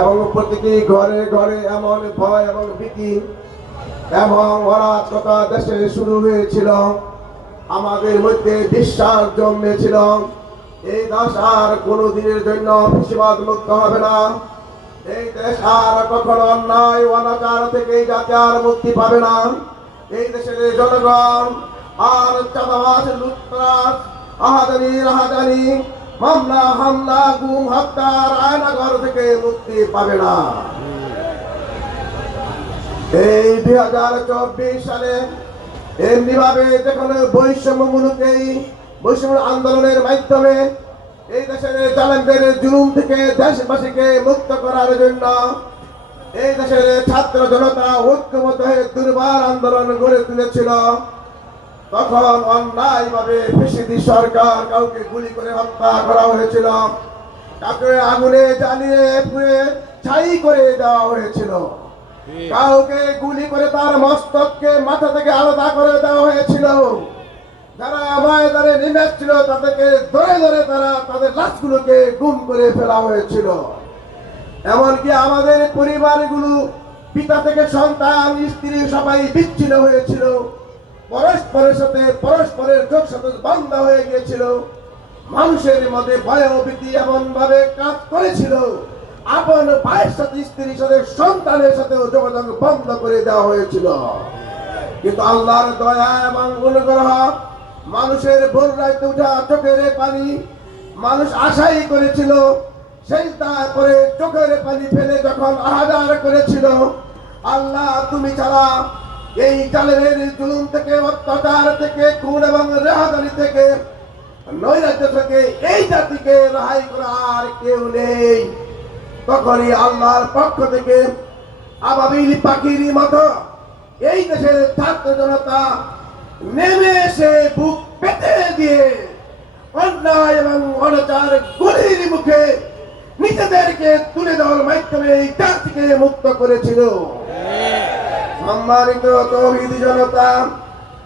এবং প্রতিটি ঘরে ঘরে এমন ভয় এবং ভীতি এবং অরাজকতা দেশে শুরু হয়েছিল। আমাদের মধ্যে বিশ্বাস জন্মেছিল এই দেশ আর কোনোদিনের জন্য ফ্যাসিবাদ মুক্ত হবে না। এই দেশ আর কখনো অন্যায় অনাচার থেকে এই জাতি আর মুক্তি পাবে না। এই দেশের জনগণ আর চাঁদাবাজ লুটতরাজ আহাজানি রাহাজানি মামলা হামলা গুম হত্যার আয়নাঘর থেকে মুক্তি পাবে না। এই 2024 সালে এমনি ভাবে যেখানে বৈষম্যমূলক এই বৈষম্য আন্দোলনের মাধ্যমে এই দেশের জালেমদের জুলুম থেকে দেশবাসীকে মুক্ত করার জন্য এই দেশের ছাত্র জনতা ঐক্যবদ্ধ হয়ে দুর্বার আন্দোলন গড়ে তুলেছিল। তখন অন্যায়ভাবে ফ্যাসিস্ট সরকার কাউকে গুলি করে হত্যা করা হয়েছিল, কাউকে আগুনে জ্বালিয়ে পুড়ে ছাই করে দেওয়া হয়েছিল, কাউকে গুলি করে তার মস্তককে মাথা থেকে আলাদা করে দেওয়া হয়েছিল। যারা ময়দানে নেমেছিল তাদেরকে ধরে ধরে তারা তাদের লাশগুলোকে গুম করে ফেলা হয়েছিল। এমনকি আমাদের পরিবারগুলো পিতা থেকে সন্তান স্ত্রী সবাই বিচ্ছিন্ন হয়েছিল, পরস্পরের সাথে পরস্পরের যোগসাথে বন্ধ হয়ে গিয়েছিল। মানুষের মধ্যে ভয় ও ভীতি এমন ভাবে কাজ করেছিল, আপন ভাইয়ের সাথে স্ত্রীর সাথে সন্তানের সাথেও যোগাযোগ বন্ধ করে দেওয়া হয়েছিল। কিন্তু আল্লাহর দয়া এবং অনুগ্রহ, মানুষের ভোর রাতে উঠা চোখের পানি মানুষ আশাই করেছিল, সেই তারপরে চোখের পানি ফেলে যখন আহাজার করেছিল, আল্লাহ তুমি ছাড়া এই জালেমের জুলুম থেকে, অত্যাচার থেকে, খুন এবং রাহাজানি থেকে, নৈরাজ্য থেকে এই জাতিকে রেহাই করার কেউ নেই। তখনই আল্লাহর পক্ষ থেকে আবাবিল পাখির মতো এই দেশের ছাত্র জনতা নেমে এসে বুক পেতে দিয়ে অন্যায় এবং অনাচার গুলির মুখে নিজেদেরকে তুলে দেওয়ার মাধ্যমে এই জাতিকে মুক্ত করেছিল। সম্মানিত তৌহিদি জনতা,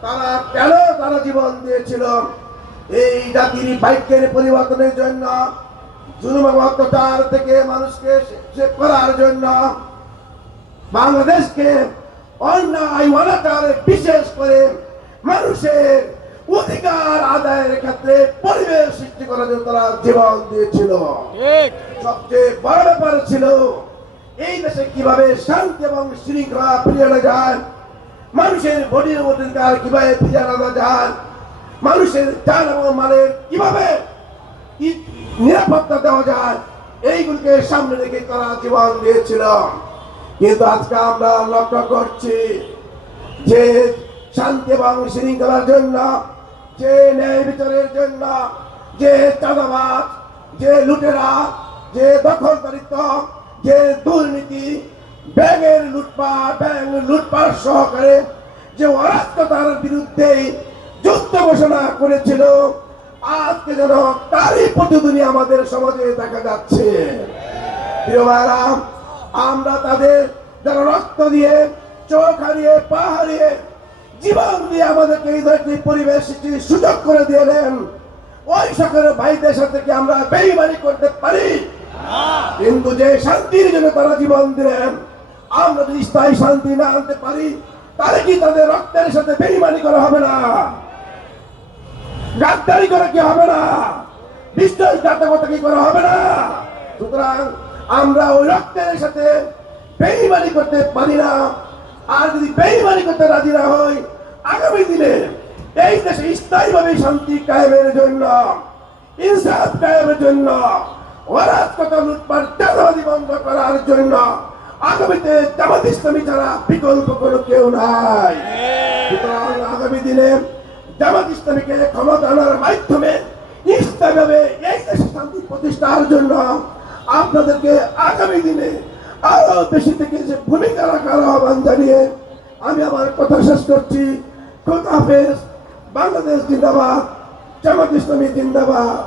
তারা কেন তারা জীবন দিয়েছিল? এই জাতির ভাগ্যের পরিবর্তনের জন্য, জুলুম এবং অত্যাচার থেকে মানুষকে সেভ করার জন্য, বাংলাদেশকে অন্যায় অনাচার বিশেষ করে মানুষের অধিকার আদায়ের ক্ষেত্রে পরিবেশ সৃষ্টি করার জন্য তারা জীবন দিয়েছিল। সবচেয়ে বড় ব্যাপার ছিল এই দেশে কিভাবে শান্তি এবং শৃঙ্খলা ফিরিয়ে আনা যায়, মানুষের বডির অধিকার কিভাবে ফিরিয়ে আনা যায়, মানুষের জান এবং মালের কিভাবে নিরাপত্তা দেওয়া যায়, এইগুলোকে সামনে রেখে তারা জীবন দিয়েছিল। কিন্তু আজকে আমরা লক্ষ্য করছি যে শান্তি এবং শৃঙ্খলার জন্য, যে ন্যায় বিচারের জন্য, যে চাঁদাবাজ, যে লুটেরা, যে দখলদারিত্ব, যে দুর্নীতি, ব্যাংকের লুটপাট সহকারে যে অরাজকতার বিরুদ্ধে যুদ্ধ ঘোষণা করেছিল, আজকে যেন তারই প্রতিধ্বনি আমাদের সমাজে দেখা যাচ্ছে। প্রিয় ভাইরা, আমরা তাদের যারা রক্ত দিয়ে, চোখ হারিয়ে, পা হারিয়ে, জীবন দিয়ে আমাদেরকে এই ধরনের পরিবেশ সুযোগ করে দিলেন, ওই সকল ভাইদের সাথে কি আমরা বেইমানি করতে পারি? কিন্তু যে শান্তির জন্য তারা জীবন দিলেন, আমরা যদি স্থায়ী শান্তি না আনতে পারি, তাহলে কি তাদের রক্তের সাথে বেইমানি করা হবে না? গাদ্দারি করা কি হবে না? বিশ্বাসঘাতকতা কি করা হবে না? সুতরাং আমরা ওই রক্তের সাথে বেইমানি করতে পারি না। আর যদি বেইমানি করতে রাজি না হই, আগামী দিনে এই দেশে স্থায়ীভাবে শান্তি কায়েমের জন্য, ইনসাফ কায়েমের জন্য, অরাজকতা লুটপাট চাঁদাবাজি বন্ধ করার জন্য আগামীতে জামাত ইসলামী ছাড়া বিকল্প কোনো কেউ নাই। সুতরাং আগামী দিনে জামাত ইসলামীকে ক্ষমতা আনার মাধ্যমে স্থায়ীভাবে এই দেশে শান্তি প্রতিষ্ঠার জন্য আপনাদেরকে আগামী দিনে আরো বেশি থেকে যে ভূমিকা রাখার আহ্বান জানিয়ে আমি আমার কথা শেষ করছি। খোদা হাফেজ। বাংলাদেশ জিন্দাবাদ, জামাত ইসলামী জিন্দাবাদ।